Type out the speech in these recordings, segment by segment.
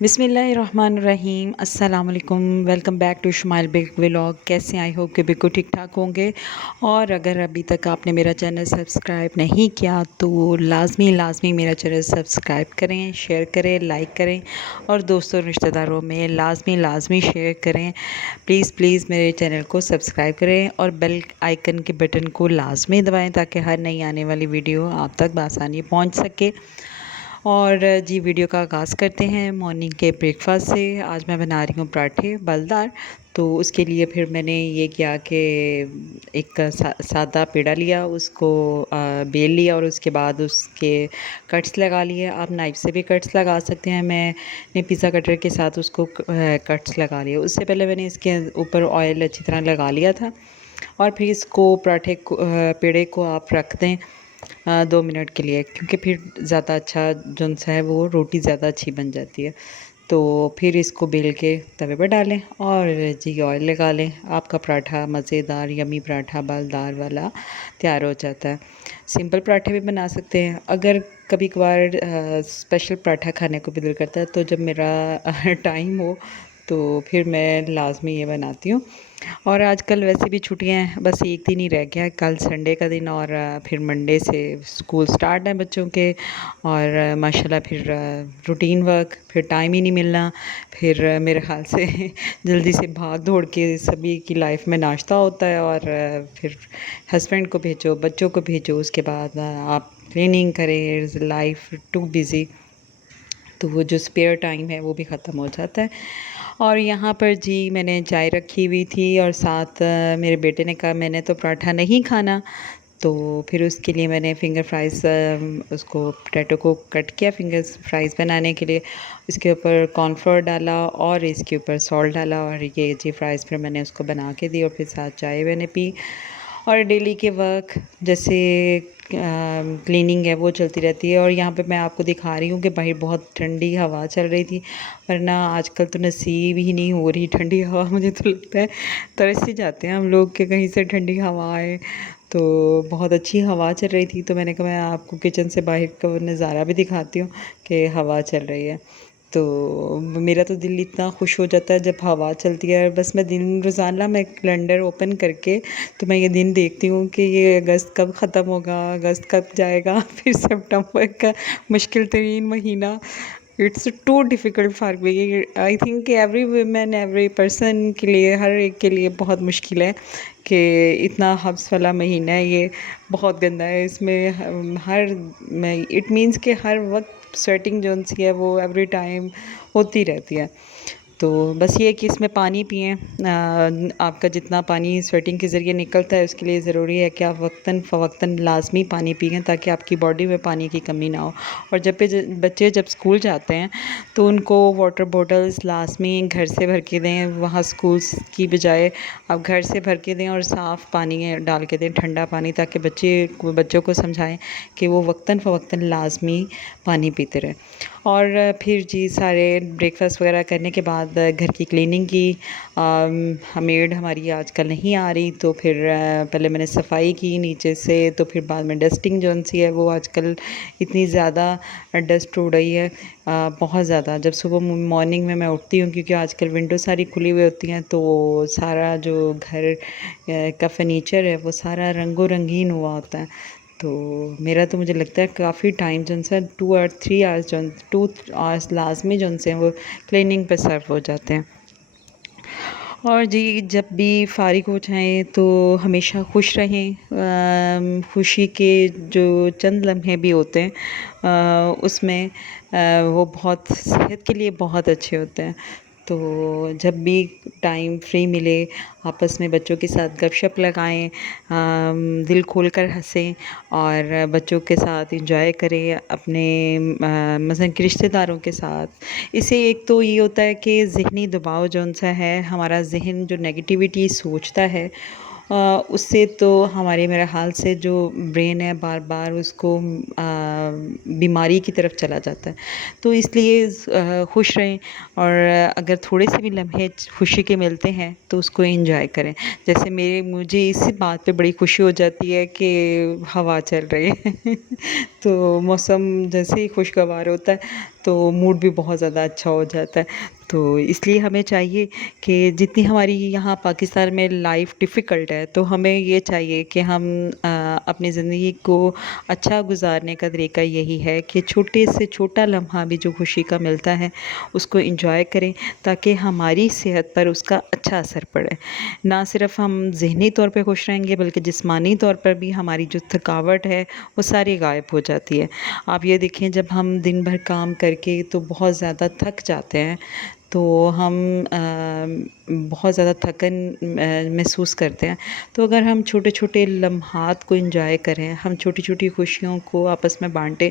बिस्मिल्लाहिर्रहमानिर्रहीम अस्सलाम वालेकुम। Welcome back to smile big vlog. कैसे आई होप कि बिल्कुल ठीक ठाक होंगे। और अगर अभी तक आपने मेरा चैनल सब्सक्राइब नहीं किया तो लाजमी मेरा चैनल सब्सक्राइब करें, शेयर करें, लाइक करें और दोस्तों रिश्तेदारों में लाजमी शेयर करें। प्लीज़ मेरे चैनल को सब्सक्राइब करें और बेल आइकन के बटन को लाजमी दबाएं ताकि हर नई आने वाली वीडियो आप तक बआसानी पहुंच सके। और जी वीडियो का आगाज़ करते हैं मॉर्निंग के ब्रेकफास्ट से। आज मैं बना रही हूँ पराठे बलदार। तो उसके लिए फिर मैंने ये किया कि एक सादा पेड़ा लिया, उसको बेल लिया और उसके बाद उसके कट्स लगा लिए। आप नाइफ़ से भी कट्स लगा सकते हैं। मैंने पिज़्ज़ा कटर के साथ उसको कट्स लगा लिए। उससे पहले मैंने इसके ऊपर ऑयल अच्छी तरह लगा लिया था और फिर इसको पराठे को पेड़े को आप रख दें 2 मिनट के लिए, क्योंकि फिर ज़्यादा अच्छा जो सा है वो रोटी ज़्यादा अच्छी बन जाती है। तो फिर इसको बेल के तवे पर डालें और जी ऑयल लगा लें। आपका पराठा मज़ेदार यमी पराठा बलदार वाला तैयार हो जाता है। सिंपल पराठे भी बना सकते हैं। अगर कभी कभार स्पेशल पराठा खाने को भी दिल करता है तो जब मेरा टाइम हो तो फिर मैं लाजमी ये बनाती हूँ। और आजकल वैसे भी छुट्टियां हैं, बस एक दिन ही रह गया है, कल संडे का दिन और फिर मंडे से स्कूल स्टार्ट है बच्चों के। और माशाल्लाह फिर रूटीन वर्क, फिर टाइम ही नहीं मिलना। फिर मेरे ख्याल से जल्दी से भाग दौड़ के सभी की लाइफ में नाश्ता होता है और फिर हस्बैंड को भेजो, बच्चों को भेजो, उसके बाद आप क्लीनिंग करें, लाइफ टू बिज़ी। तो वो जो स्पेयर टाइम है वो भी ख़त्म हो जाता है। और यहाँ पर जी मैंने चाय रखी हुई थी और साथ मेरे बेटे ने कहा मैंने तो पराठा नहीं खाना। तो फिर उसके लिए मैंने फ़िंगर फ्राइज़ उसको पोटैटो को कट किया फ़िंगर फ्राइज़ बनाने के लिए। इसके ऊपर कॉर्नफ्लोर डाला और इसके ऊपर सॉल्ट डाला और ये जी फ्राइज़ फिर मैंने उसको बना के दी और फिर साथ चाय मैंने पी। और डेली के वर्क जैसे क्लीनिंग है वो चलती रहती है। और यहाँ पे मैं आपको दिखा रही हूँ कि बाहर बहुत ठंडी हवा चल रही थी, वरना आजकल तो नसीब ही नहीं हो रही ठंडी हवा। मुझे तो लगता है तरस ही जाते हैं हम लोग कि कहीं से ठंडी हवा आए। तो बहुत अच्छी हवा चल रही थी, तो मैंने कहा मैं आपको किचन से बाहर का नज़ारा भी दिखाती हूँ कि हवा चल रही है। तो मेरा तो दिल इतना खुश हो जाता है जब हवा चलती है। बस मैं दिन रोज़ाना मैं कैलेंडर ओपन करके तो मैं ये दिन देखती हूँ कि ये अगस्त कब ख़त्म होगा, अगस्त कब जाएगा फिर सितंबर का मुश्किल तरीन महीना। It's too difficult for me. I think every women every person के लिए, हर एक के लिए बहुत मुश्किल है कि इतना हब्स वाला महीना है ये, बहुत गंदा है। इसमें हर इट मीन्स कि हर वक्त स्वेटिंग जोन सी है वो एवरी टाइम होती रहती है। तो बस ये कि इसमें पानी पिएं। आपका जितना पानी स्वेटिंग के ज़रिए निकलता है उसके लिए ज़रूरी है कि आप वक्तन फ़वक्तन लाजमी पानी पिएं ताकि आपकी बॉडी में पानी की कमी ना हो। और बच्चे जब स्कूल जाते हैं तो उनको वाटर बॉटल्स लाजमी घर से भर के दें। वहाँ स्कूल्स की बजाय आप घर से भर के दें और साफ़ पानी डाल के दें, ठंडा पानी, ताकि बच्चों को समझाएं कि वो वक्तन फ़वक्तन लाजमी पानी पीते रहें। और फिर जी सारे ब्रेकफास्ट वगैरह करने के बाद घर की क्लीनिंग की। मेड हमारी आजकल नहीं आ रही, तो फिर पहले मैंने सफाई की नीचे से, तो फिर बाद में डस्टिंग जो सी है वो आजकल इतनी ज़्यादा डस्ट उड़ रही है, बहुत ज़्यादा। जब सुबह मॉर्निंग में मैं उठती हूँ, क्योंकि आजकल विंडो सारी खुली हुई होती हैं, तो सारा जो घर का फर्नीचर है वो सारा रंगो रंगीन हुआ होता है। तो मेरा तो मुझे लगता है काफ़ी टाइम जो सा 2 और 3 आवर्स जो 2 आवर्स लाजमी जो से हैं वो क्लीनिंग पे सर्व हो जाते हैं। और जी जब भी फ़ारिग हो जाएँ तो हमेशा खुश रहें। खुशी के जो चंद लम्हे भी होते हैं उसमें वो बहुत सेहत के लिए बहुत अच्छे होते हैं। तो जब भी टाइम फ्री मिले आपस में बच्चों के साथ गपशप लगाएं, दिल खोल कर हंसें और बच्चों के साथ एंजॉय करें, अपने मसलन कि रिश्तेदारों के साथ। इससे एक तो ये होता है कि ज़हनी दबाव जौन सा है, हमारा ज़हन जो नेगेटिविटी सोचता है उससे तो हमारे मेरे ख़्याल से जो ब्रेन है बार बार उसको बीमारी की तरफ चला जाता है। तो इसलिए खुश रहें और अगर थोड़े से भी लम्हे खुशी के मिलते हैं तो उसको एंजॉय करें। जैसे मुझे इसी बात पे बड़ी खुशी हो जाती है कि हवा चल रही है तो मौसम जैसे ही खुशगवार होता है तो मूड भी बहुत ज़्यादा अच्छा हो जाता है। तो इसलिए हमें चाहिए कि जितनी हमारी यहाँ पाकिस्तान में लाइफ डिफ़िकल्ट है, तो हमें ये चाहिए कि हम अपनी ज़िंदगी को अच्छा गुज़ारने का तरीका यही है कि छोटे से छोटा लम्हा भी जो खुशी का मिलता है उसको एंजॉय करें, ताकि हमारी सेहत पर उसका अच्छा असर पड़े। ना सिर्फ हम ज़हनी तौर पे खुश रहेंगे, बल्कि जिस्मानी तौर पर भी हमारी जो थकावट है वो सारी गायब हो जाती है। आप ये देखें, जब हम दिन भर काम करके तो बहुत ज़्यादा थक जाते हैं, तो हम बहुत ज़्यादा थकन महसूस करते हैं। तो अगर हम छोटे-छोटे लम्हात को एंजॉय करें, हम छोटी-छोटी खुशियों को आपस में बाँटें,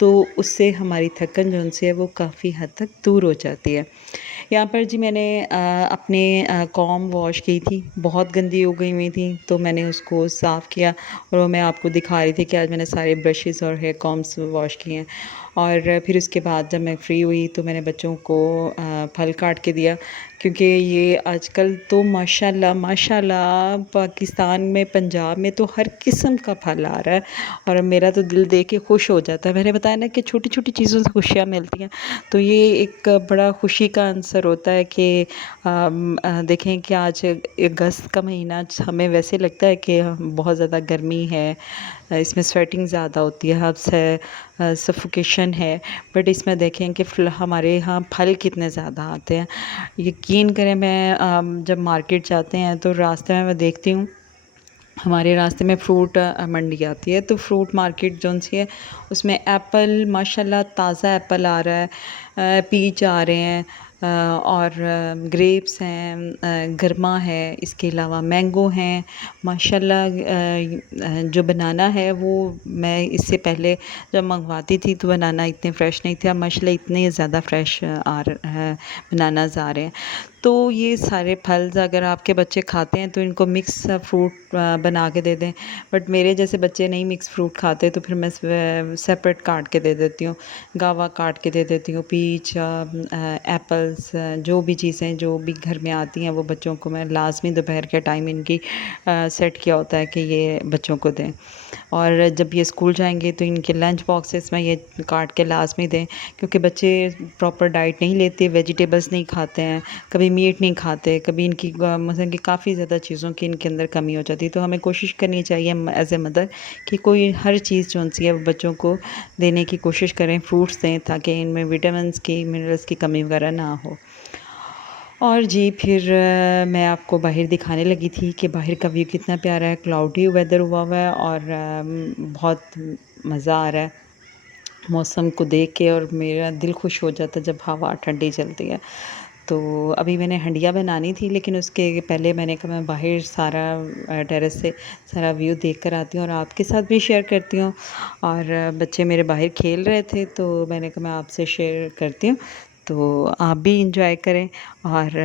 तो उससे हमारी थकन जो उनसे है वो काफ़ी हद तक दूर हो जाती है। यहाँ पर जी मैंने अपने कॉम्ब वॉश की थी, बहुत गंदी हो गई हुई थी, तो मैंने उसको साफ़ किया और वो मैं आपको दिखा रही थी कि आज मैंने सारे ब्रशेज़ और हेयर कॉम्ब्स वॉश किए हैं। और फिर उसके बाद जब मैं फ्री हुई तो मैंने बच्चों को फल काट के दिया, क्योंकि ये आजकल तो माशाल्लाह माशाल्लाह पाकिस्तान में, पंजाब में तो हर किस्म का फल आ रहा है और मेरा तो दिल देख के खुश हो जाता है। मैंने बताया ना कि छोटी-छोटी चीज़ों से खुशियाँ मिलती हैं, तो ये एक बड़ा खुशी का अंसर होता है कि देखें कि आज अगस्त का महीना हमें वैसे लगता है कि बहुत ज़्यादा गर्मी है, इसमें स्वेटिंग ज़्यादा होती है, सफोकेशन है। बट इसमें देखें कि हमारे यहाँ फल कितने ज़्यादा आते हैं। यकीन करें, मैं जब मार्केट जाते हैं तो रास्ते में मैं देखती हूँ, हमारे रास्ते में फ्रूट मंडी आती है, तो फ्रूट मार्केट जौन सी है उसमें एप्पल माशाल्लाह ताज़ा एप्पल आ रहा है, पीच आ रहे हैं, और ग्रेप्स हैं, गरमा है, इसके अलावा मैंगो हैं माशाल्लाह। जो बनाना है वो मैं इससे पहले जब मंगवाती थी तो बनाना इतने फ्रेश नहीं थे, अब माशाल्लाह इतने ज़्यादा फ्रेश बनानास आ रहे हैं। तो ये सारे फल्स अगर आपके बच्चे खाते हैं तो इनको मिक्स फ्रूट बना के दे दें। बट मेरे जैसे बच्चे नहीं मिक्स फ्रूट खाते, तो फिर मैं सेपरेट काट के दे देती हूँ, गावा काट के दे देती हूँ, पीच, एप्पल्स, जो भी चीज़ें जो भी घर में आती हैं वो बच्चों को मैं लाजमी दोपहर के टाइम इनकी सेट किया होता है कि ये बच्चों को दें। और जब ये स्कूल जाएंगे तो इनके लंच बॉक्सेस में ये काट के लाजमी दें, क्योंकि बच्चे प्रॉपर डाइट नहीं लेते, वेजिटेबल्स नहीं खाते हैं, कभी मीट नहीं खाते, कभी इनकी मतलब कि काफ़ी ज़्यादा चीज़ों की इनके अंदर कमी हो जाती है। तो हमें कोशिश करनी चाहिए एज़ ए मदर कि कोई हर चीज़ जो सी है वो बच्चों को देने की कोशिश करें, फ्रूट्स दें, ताकि इनमें विटामिन्स की, मिनरल्स की कमी वगैरह ना हो। और जी फिर मैं आपको बाहर दिखाने लगी थी कि बाहर का व्यू कितना प्यारा है, क्लाउडी वेदर हुआ हुआ है और बहुत मज़ा आ रहा है मौसम को देख के, और मेरा दिल खुश हो जाता है जब हवा ठंडी चलती है। तो अभी मैंने हंडिया बनानी थी, लेकिन उसके पहले मैंने कहा मैं बाहर सारा टेरेस से सारा व्यू देख कर आती हूँ और आपके साथ भी शेयर करती हूँ। और बच्चे मेरे बाहर खेल रहे थे तो मैंने कहा मैं आपसे शेयर करती हूँ, तो आप भी इंजॉय करें और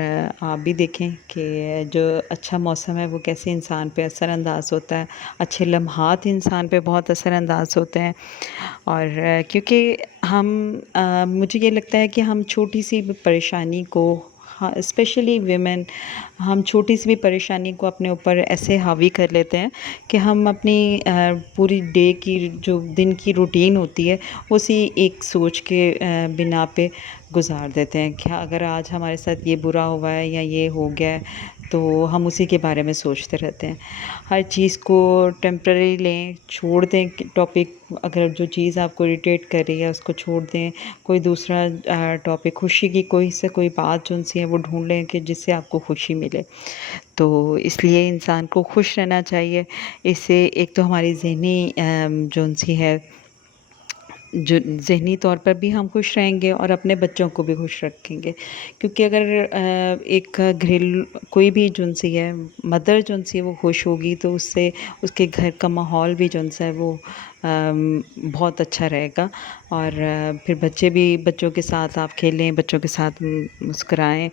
आप भी देखें कि जो अच्छा मौसम है वो कैसे इंसान पे असरअंदाज़ होता है, अच्छे लम्हात इंसान पे बहुत असरअंदाज़ होते हैं। और क्योंकि मुझे ये लगता है कि हम छोटी सी भी परेशानी को, हाँ स्पेशली वीमेन, हम छोटी सी भी परेशानी को अपने ऊपर ऐसे हावी कर लेते हैं कि हम अपनी पूरी डे की जो दिन की रूटीन होती है उसी एक सोच के बिना पे गुजार देते हैं कि अगर आज हमारे साथ ये बुरा हुआ है या ये हो गया है, तो हम उसी के बारे में सोचते रहते हैं। हर चीज़ को टेम्पररी लें, छोड़ दें टॉपिक, अगर जो चीज़ आपको इरिटेट कर रही है उसको छोड़ दें, कोई दूसरा टॉपिक, खुशी की कोई से कोई बात जो सी है वो ढूंढ लें कि जिससे आपको खुशी मिले। तो इसलिए इंसान को खुश रहना चाहिए। इससे एक तो हमारी ज़हनी जो सी है, जो ज़हनी तौर पर भी हम खुश रहेंगे और अपने बच्चों को भी खुश रखेंगे, क्योंकि अगर एक घरेलू कोई भी जो सी है मदर जो सी है वो खुश होगी तो उससे उसके घर का माहौल भी जो सा है वो बहुत अच्छा रहेगा। और फिर बच्चे भी, बच्चों के साथ आप खेलें, बच्चों के साथ मुस्कुराएं।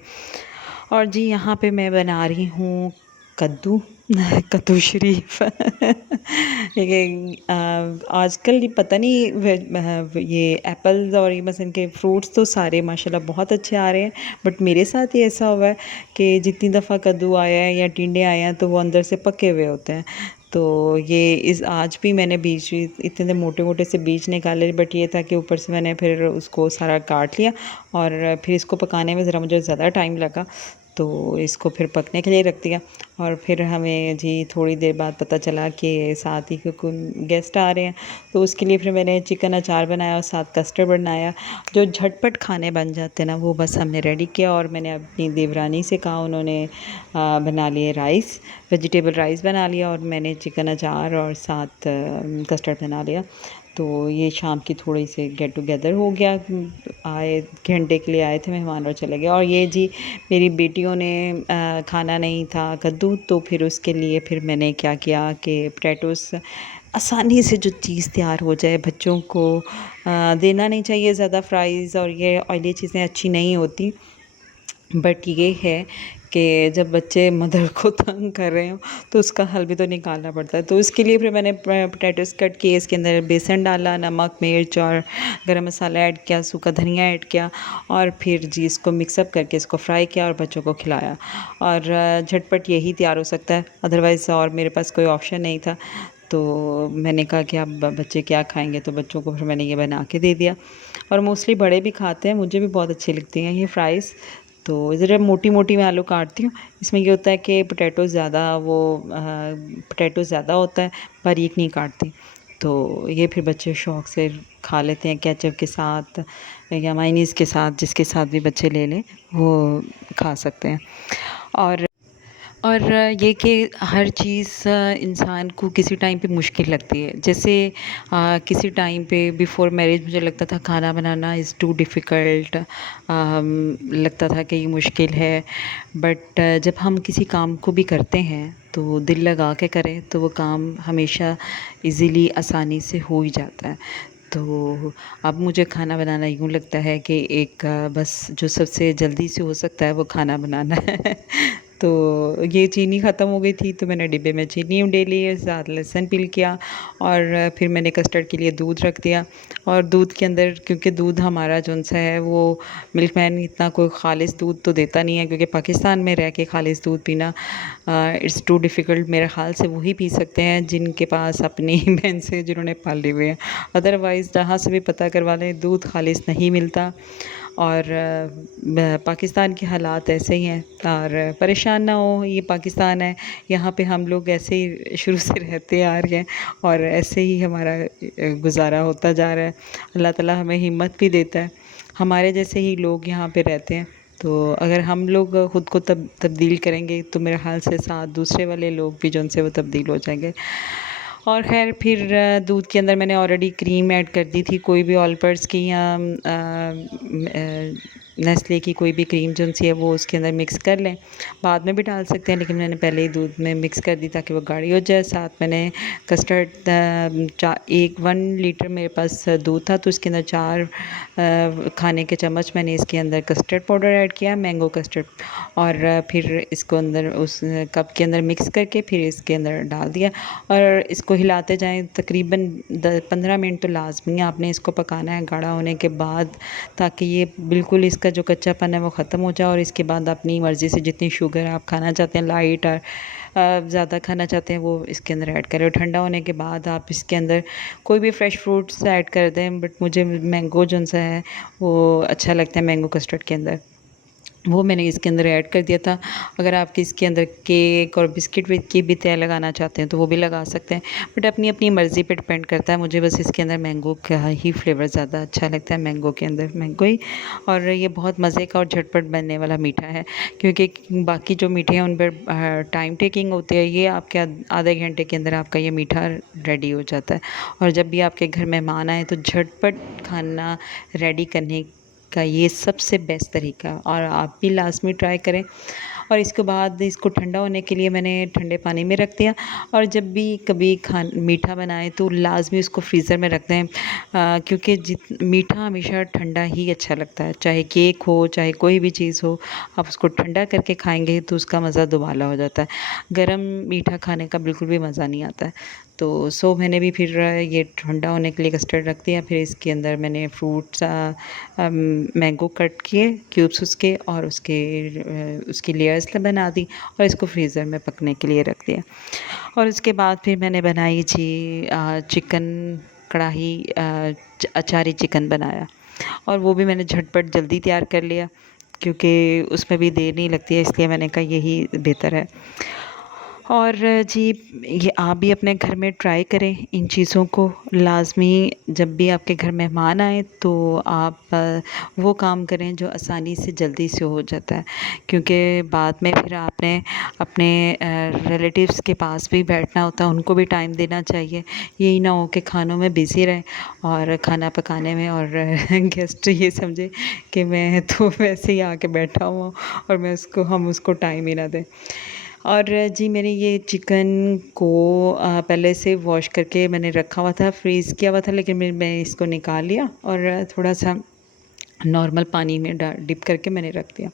और जी यहाँ पे मैं बना रही हूँ कद्दू कद्दू शरीफ ये आजकल ये पता नहीं ये एप्पल्स और ये बस इनके फ्रूट्स तो सारे माशाल्लाह बहुत अच्छे आ रहे हैं, बट मेरे साथ ये ऐसा हुआ है कि जितनी दफ़ा कद्दू आया है या टिंडे आए हैं तो वो अंदर से पके हुए होते हैं। तो ये इस आज भी मैंने बीज इतने मोटे मोटे से बीज निकाले, बट ये था कि ऊपर से मैंने फिर उसको सारा काट लिया और फिर इसको पकाने में ज़रा मुझे ज़्यादा टाइम लगा, तो इसको फिर पकने के लिए रख दिया। और फिर हमें जी थोड़ी देर बाद पता चला कि साथ ही कोई गेस्ट आ रहे हैं, तो उसके लिए फिर मैंने चिकन अचार बनाया और साथ कस्टर्ड बनाया। जो झटपट खाने बन जाते हैं ना, वो बस हमने रेडी किया। और मैंने अपनी देवरानी से कहा, उन्होंने बना लिए राइस, वेजिटेबल राइस बना लिया, और मैंने चिकन अचार और साथ कस्टर्ड बना लिया। तो ये शाम की थोड़ी सी गेट टुगेदर हो गया। आए घंटे के लिए आए थे मेहमान और चले गए। और ये जी मेरी बेटियों ने खाना नहीं था कद्दू, तो फिर उसके लिए फिर मैंने क्या किया कि पोटैटोस, आसानी से जो चीज़ तैयार हो जाए, बच्चों को देना नहीं चाहिए ज़्यादा फ्राइज़, और ये ऑयली चीज़ें अच्छी नहीं होती। बट ये है कि जब बच्चे मदर को तंग कर रहे हो तो उसका हल भी तो निकालना पड़ता है। तो इसके लिए फिर मैंने पोटैटोस कट किए, इसके अंदर बेसन डाला, नमक, मिर्च और गरम मसाला ऐड किया, सूखा धनिया ऐड किया, और फिर जी इसको मिक्सअप करके इसको फ्राई किया और बच्चों को खिलाया। और झटपट यही तैयार हो सकता है, अदरवाइज़ और मेरे पास कोई ऑप्शन नहीं था। तो मैंने कहा कि अब बच्चे क्या खाएंगे, तो बच्चों को फिर मैंने ये बना के दे दिया। और मोस्टली बड़े भी खाते हैं, मुझे भी बहुत अच्छी लगती हैं ये फ्राइज़। तो ज़रा मोटी मोटी मैं आलू काटती हूँ। इसमें ये होता है कि पोटैटो ज़्यादा होता है, बारीक नहीं काटती। तो ये फिर बच्चे शौक़ से खा लेते हैं केचप के साथ या मायोनीज़ के साथ, जिसके साथ भी बच्चे ले लें वो खा सकते हैं। और ये कि हर चीज़ इंसान को किसी टाइम पे मुश्किल लगती है। जैसे किसी टाइम पे बिफ़ोर मैरिज मुझे लगता था खाना बनाना इज़ टू डिफ़िकल्ट, लगता था कि ये मुश्किल है। बट जब हम किसी काम को भी करते हैं तो दिल लगा के करें तो वो काम हमेशा इजीली आसानी से हो ही जाता है। तो अब मुझे खाना बनाना यूँ लगता है कि एक बस जो सबसे जल्दी से हो सकता है वो खाना बनाना है। तो ये चीनी ख़त्म हो गई थी, तो मैंने डिब्बे में चीनी ले ली, साथ लहसुन पील किया, और फिर मैंने कस्टर्ड के लिए दूध रख दिया। और दूध के अंदर, क्योंकि दूध हमारा जौन-सा है वो मिल्कमैन इतना कोई ख़ालिस दूध तो देता नहीं है, क्योंकि पाकिस्तान में रह के ख़ालिस दूध पीना इट्स टू डिफ़िकल्ट। मेरे ख़्याल से वही पी सकते हैं जिनके पास अपनी भैंसें जिन्होंने पाली हुई हैं। अदरवाइज़ जहाँ से भी पता करवा लें, दूध ख़ालिस नहीं मिलता। और पाकिस्तान के हालात ऐसे ही हैं, और परेशान ना हो, ये पाकिस्तान है, यहाँ पे हम लोग ऐसे ही शुरू से रहते आ रहे हैं और ऐसे ही हमारा गुज़ारा होता जा रहा है। अल्लाह ताला हमें हिम्मत भी देता है। हमारे जैसे ही लोग यहाँ पे रहते हैं, तो अगर हम लोग ख़ुद को तब्दील करेंगे तो मेरे ख़्याल से साथ दूसरे वाले लोग भी जो उनसे वो तब्दील हो जाएंगे। और ख़ैर फिर दूध के अंदर मैंने ऑलरेडी क्रीम ऐड कर दी थी, कोई भी ऑलपर्स की या नेस्ले की कोई भी क्रीम जो सी है वो उसके अंदर मिक्स कर लें। बाद में भी डाल सकते हैं, लेकिन मैंने पहले ही दूध में मिक्स कर दी ताकि वो गाढ़ी हो जाए। साथ मैंने कस्टर्ड 1 लीटर मेरे पास दूध था, तो उसके अंदर 4 खाने के चम्मच मैंने इसके अंदर कस्टर्ड पाउडर ऐड किया, मैंगो कस्टर्ड। और फिर इसको अंदर उस कप के अंदर मिक्स करके फिर इसके अंदर डाल दिया, और इसको हिलाते जाएं। तकरीबन 15 मिनट तो लाजमी आपने इसको पकाना है गाढ़ा होने के बाद, ताकि ये बिल्कुल इसका जो कच्चापन है वो ख़त्म हो जाए। और इसके बाद अपनी मर्ज़ी से जितनी शुगर आप खाना चाहते हैं, लाइट और ज़्यादा खाना चाहते हैं, वो इसके अंदर ऐड करें। और ठंडा होने के बाद आप इसके अंदर कोई भी फ्रेश फ्रूट्स ऐड कर दें, बट मुझे मैंगो जो सा है वो अच्छा लगता है मैंगो कस्टर्ड के अंदर, वो मैंने इसके अंदर ऐड कर दिया था। अगर आप इसके अंदर केक और बिस्किट की भी तह लगाना चाहते हैं तो वो भी लगा सकते हैं, बट अपनी अपनी मर्ज़ी पे डिपेंड करता है। मुझे बस इसके अंदर मैंगो का ही फ्लेवर ज़्यादा अच्छा लगता है, मैंगो के अंदर मैंगो ही। और ये बहुत मज़े का और झटपट बनने वाला मीठा है, क्योंकि बाकी जो मीठे हैं उन पर टाइम टेकिंग होती है, ये आपके आधे घंटे के अंदर आपका ये मीठा रेडी हो जाता है। और जब भी आपके घर मेहमान आए तो झटपट खाना रेडी करने का ये सबसे बेस्ट तरीका है, और आप भी लास्ट में ट्राई करें। और इसके बाद इसको ठंडा होने के लिए मैंने ठंडे पानी में रख दिया। और जब भी कभी मीठा बनाएं तो लाजमी उसको फ्रीज़र में रख दें, क्योंकि मीठा हमेशा ठंडा ही अच्छा लगता है। चाहे केक हो, चाहे कोई भी चीज़ हो, आप उसको ठंडा करके खाएंगे तो उसका मज़ा दुबाला हो जाता है। गरम मीठा खाने का बिल्कुल भी मज़ा नहीं आता है। तो सो मैंने भी फिर ये ठंडा होने के लिए कस्टर्ड रख दिया। फिर इसके अंदर मैंने फ्रूट्स मैंगो कट किए क्यूब्स उसके, और उसकी लेयर्स बना दी और इसको फ्रीज़र में पकने के लिए रख दिया। और उसके बाद फिर मैंने बनाई जी चिकन कढ़ाई, अचारी चिकन बनाया, और वो भी मैंने झटपट जल्दी तैयार कर लिया क्योंकि उसमें भी देर नहीं लगती है, इसलिए मैंने कहा यही बेहतर है। और जी, ये आप भी अपने घर में ट्राई करें इन चीज़ों को लाज़मी। जब भी आपके घर मेहमान आए तो आप वो काम करें जो आसानी से जल्दी से हो जाता है, क्योंकि बाद में फिर आपने अपने रिलेटिव्स के पास भी बैठना होता है, उनको भी टाइम देना चाहिए। यही ना हो कि खानों में बिज़ी रहें और खाना पकाने में, और गेस्ट ये समझे कि मैं तो वैसे ही आके बैठा हुआ हूँ और हम उसको टाइम ही ना दें। और जी, मैंने ये चिकन को पहले से वॉश करके मैंने रखा हुआ था, फ्रीज़ किया हुआ था, लेकिन मैं इसको निकाल लिया और थोड़ा-सा नॉर्मल पानी में डिप करके मैंने रख दिया,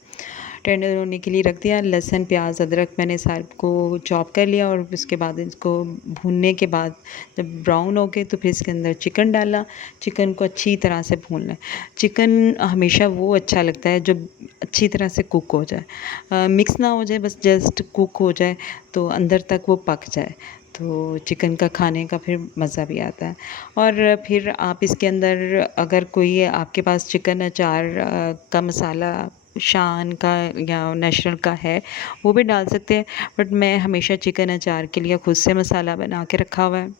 टेंडर होने के लिए रख दिया। लहसुन, प्याज, अदरक मैंने सारे को चॉप कर लिया, और उसके बाद इसको भूनने के बाद जब ब्राउन हो गए तो फिर इसके अंदर चिकन डाला। चिकन को अच्छी तरह से भून लें। चिकन हमेशा वो अच्छा लगता है जो अच्छी तरह से कुक हो जाए, मिक्स ना हो जाए, बस जस्ट कुक हो जाए तो अंदर तक वो पक जाए, तो चिकन का खाने का फिर मज़ा भी आता है। और फिर आप इसके अंदर अगर कोई आपके पास चिकन अचार का मसाला शान का या नेशनल का है, वो भी डाल सकते हैं, बट मैं हमेशा चिकन अचार के लिए खुद से मसाला बना के रखा हुआ है।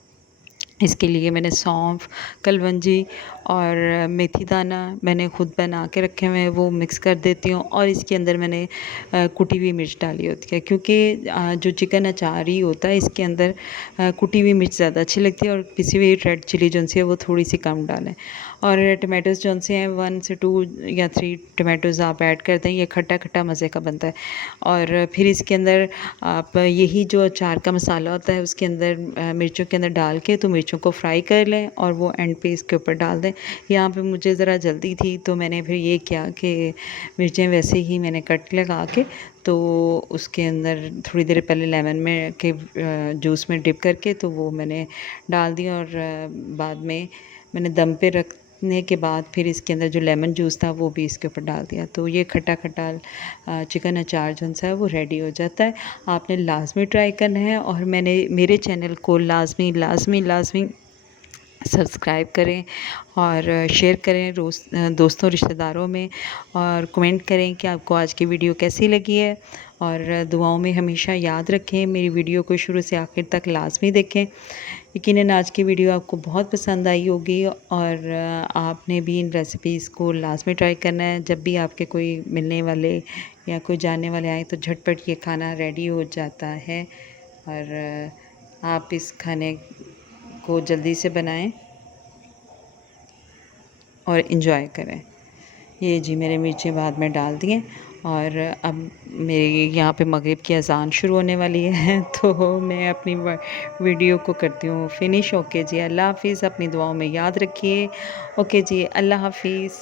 इसके लिए मैंने सौंफ, कलवंजी और मेथी दाना मैंने खुद बना के रखे हुए हैं, वो मिक्स कर देती हूँ, और इसके अंदर मैंने कुटी हुई मिर्च डाली होती है, क्योंकि जो चिकन अचार ही होता है इसके अंदर कुटी हुई मिर्च ज़्यादा अच्छी लगती है, और पिसी हुई रेड चिली जो सी है वो थोड़ी सी कम डालें। और टमाटोज़ जो से हैं 1 से 2 या 3 टमाटोज़ आप ऐड कर दें, ये खट्टा-खट्टा मज़े का बनता है। और फिर इसके अंदर आप यही जो अचार का मसाला होता है उसके अंदर मिर्चों के अंदर डाल के तो मिर्चों को फ्राई कर लें, और वो एंड पे इसके ऊपर डाल दें। यहाँ पे मुझे ज़रा जल्दी थी तो मैंने फिर ये किया कि मिर्चें वैसे ही मैंने कट लगा के तो उसके अंदर थोड़ी देर पहले लेमन में के जूस में डिप करके तो वो मैंने डाल दिया, और बाद में मैंने दम पे रखने के बाद फिर इसके अंदर जो लेमन जूस था वो भी इसके ऊपर डाल दिया, तो ये खट्टा-खट्टा चिकन अचार जो है वो रेडी हो जाता है। आपने लाज़मी ट्राई करना है, और मेरे चैनल को लाज़मी सब्सक्राइब करें और शेयर करें दोस्तों रिश्तेदारों में, और कमेंट करें कि आपको आज की वीडियो कैसी लगी है, और दुआओं में हमेशा याद रखें। मेरी वीडियो को शुरू से आखिर तक लाज़मी देखें। यकीनन आज की वीडियो आपको बहुत पसंद आई होगी, और आपने भी इन रेसिपीज़ को लाज़मी ट्राई करना है। जब भी आपके कोई मिलने वाले या कोई जानने वाले आए तो झटपट ये खाना रेडी हो जाता है, और आप इस खाने को जल्दी से बनाएं और इन्जॉय करें। ये जी, मैंने मिर्चें बाद में डाल दी हैं, और अब मेरे यहाँ पे मगरिब की अज़ान शुरू होने वाली है तो मैं अपनी वीडियो को करती हूँ फिनिश। ओके जी, अल्लाह हाफ़िज़। अपनी दुआओं में याद रखिए। ओके जी, अल्लाह हाफ़िज़।